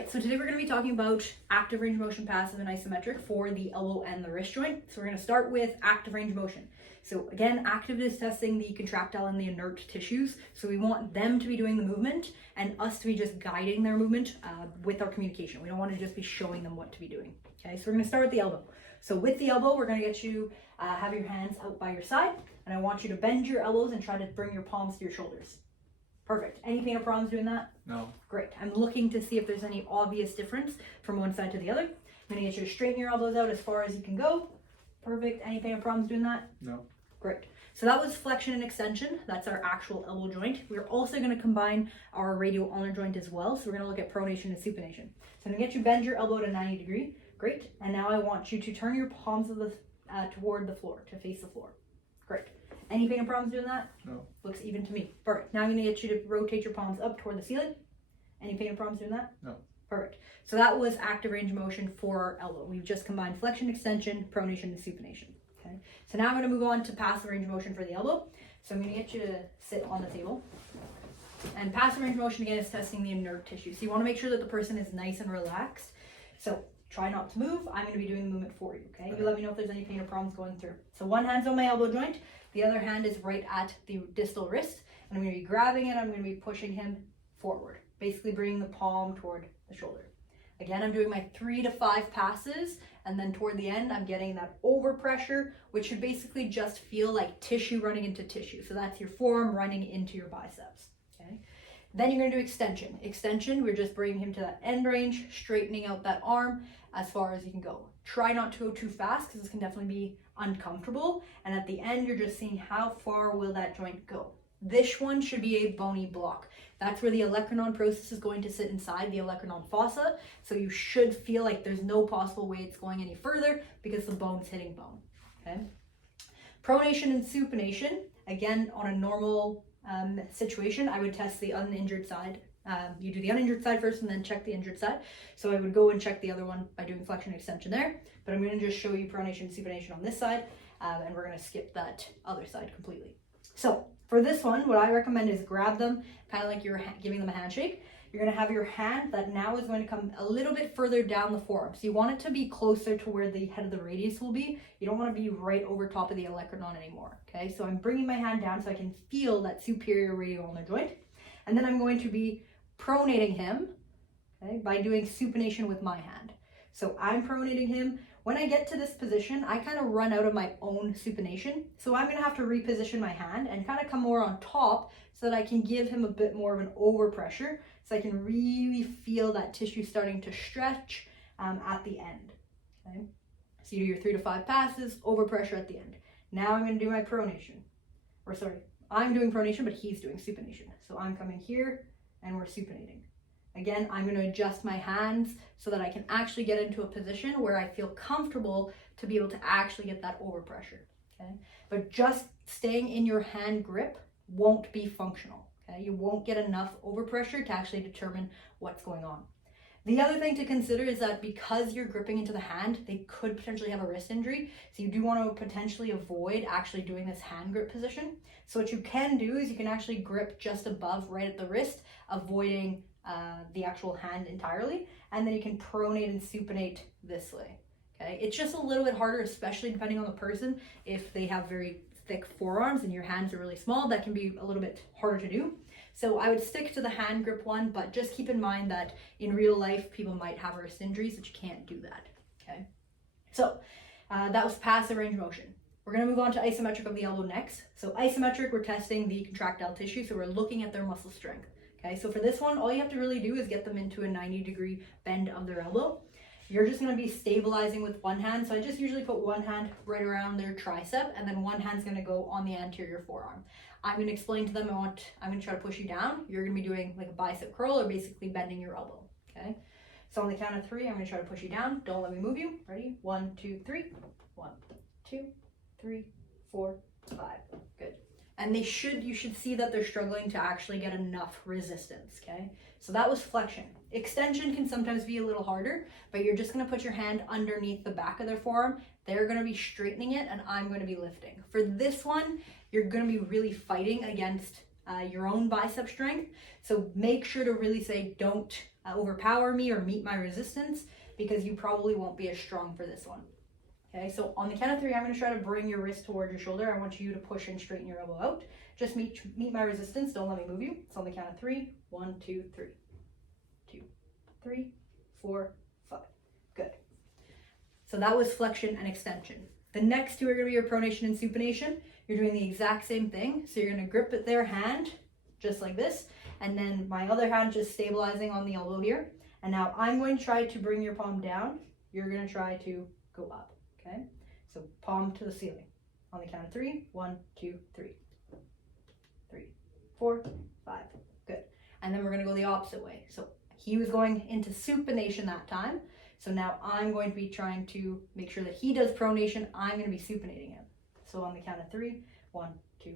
right, so today we're going to be talking about active range of motion, passive and isometric for the elbow and the wrist joint. So we're going to start with active range of motion. So again, active is testing the contractile and the inert tissues. So we want them to be doing the movement and us to be just guiding their movement with our communication. We don't want to just be showing them what to be doing. Okay, so we're going to start with the elbow. So with the elbow, we're going to get you have your hands out by your side, and I want you to bend your elbows and try to bring your palms to your shoulders. Perfect. Any pain or problems doing that? No. Great. I'm looking to see if there's any obvious difference from one side to the other. I'm going to get you to straighten your elbows out as far as you can go. Perfect. Any pain or problems doing that? No. Great. So that was flexion and extension. That's our actual elbow joint. We're also going to combine our radial ulnar joint as well. So we're going to look at pronation and supination. So I'm going to get you bend your elbow to 90 degree. Great. And now I want you to turn your palms of the toward the floor, to face the floor. Great. Any pain or problems doing that? No. Looks even to me. Perfect. Now I'm going to get you to rotate your palms up toward the ceiling. Any pain or problems doing that? No. Perfect. So that was active range of motion for our elbow. We've just combined flexion, extension, pronation, and supination. Okay. So now I'm going to move on to passive range of motion for the elbow. So I'm going to get you to sit on the table. And passive range of motion again is testing the inert tissue. So you want to make sure that the person is nice and relaxed. So try not to move. I'm going to be doing the movement for you. Okay. You let me know if there's any pain or problems going through. So one hand's on my elbow joint. The other hand is right at the distal wrist, and I'm going to be grabbing it. I'm going to be pushing him forward, basically bringing the palm toward the shoulder. Again, I'm doing my 3 to 5 passes, and then toward the end, I'm getting that overpressure, which should basically just feel like tissue running into tissue. So that's your forearm running into your biceps. Okay. Then you're going to do extension. Extension, we're just bringing him to that end range, straightening out that arm as far as you can go. Try not to go too fast because this can definitely be uncomfortable. And at the end, you're just seeing how far will that joint go. This one should be a bony block. That's where the olecranon process is going to sit inside the olecranon fossa. So you should feel like there's no possible way it's going any further because the bone's hitting bone. Okay. Pronation and supination, again, on a normal situation, I would test the uninjured side. You do the uninjured side first and then check the injured side. So I would go and check the other one by doing flexion and extension there. But I'm going to just show you pronation and supination on this side. And we're going to skip that other side completely. So for this one, what I recommend is grab them kind of like you're giving them a handshake. You're going to have your hand that now is going to come a little bit further down the forearm. So you want it to be closer to where the head of the radius will be. You don't want to be right over top of the olecranon anymore. Okay, so I'm bringing my hand down so I can feel that superior radial ulnar joint. And then I'm going to be pronating him, okay, by doing supination with my hand. So I'm pronating him. When I get to this position, I kind of run out of my own supination. So I'm going to have to reposition my hand and kind of come more on top so that I can give him a bit more of an overpressure so I can really feel that tissue starting to stretch at the end. Okay? So you do your 3 to 5 passes, overpressure at the end. Now I'm going to do my pronation. Or sorry, I'm doing pronation, but he's doing supination. So I'm coming here and we're supinating. Again, I'm going to adjust my hands so that I can actually get into a position where I feel comfortable to be able to actually get that overpressure. Okay, but just staying in your hand grip won't be functional. Okay, you won't get enough overpressure to actually determine what's going on. The other thing to consider is that because you're gripping into the hand, they could potentially have a wrist injury. So you do want to potentially avoid actually doing this hand grip position. So what you can do is you can actually grip just above, right at the wrist, avoiding the actual hand entirely. And then you can pronate and supinate this way. Okay, it's just a little bit harder, especially depending on the person. If they have very thick forearms and your hands are really small, that can be a little bit harder to do. So I would stick to the hand grip one, but just keep in mind that in real life, people might have wrist injuries, but you can't do that, okay? So that was passive range of motion. We're gonna move on to isometric of the elbow next. So isometric, we're testing the contractile tissue, so we're looking at their muscle strength, okay? So for this one, all you have to really do is get them into a 90-degree bend of their elbow. You're just gonna be stabilizing with one hand. So I just usually put one hand right around their tricep, and then one hand's gonna go on the anterior forearm. I'm gonna explain to them, I'm gonna try to push you down. You're gonna be doing like a bicep curl or basically bending your elbow, okay? So on the count of 3, I'm gonna try to push you down. Don't let me move you. Ready? 1, 2, 3. 1, 2, 3, 4, 5. Good. And you should see that they're struggling to actually get enough resistance, okay? So that was flexion. Extension can sometimes be a little harder, but you're just gonna put your hand underneath the back of their forearm. They're gonna be straightening it and I'm gonna be lifting. For this one, you're gonna be really fighting against your own bicep strength. So make sure to really say, don't overpower me or meet my resistance, because you probably won't be as strong for this one. Okay, so on the count of 3, I'm going to try to bring your wrist towards your shoulder. I want you to push and straighten your elbow out. Just meet my resistance. Don't let me move you. So on the count of 3, 1, 2, 3. 2, 3, 4, 5. Good. So that was flexion and extension. The next 2 are going to be your pronation and supination. You're doing the exact same thing. So you're going to grip it their hand, just like this. And then my other hand just stabilizing on the elbow here. And now I'm going to try to bring your palm down. You're going to try to go up. Okay, so palm to the ceiling. On the count of 3, 1, 2, 3. 3, 4, 5. Good. And then we're going to go the opposite way. So he was going into supination that time. So now I'm going to be trying to make sure that he does pronation. I'm going to be supinating him. So on the count of 3, 1, 2,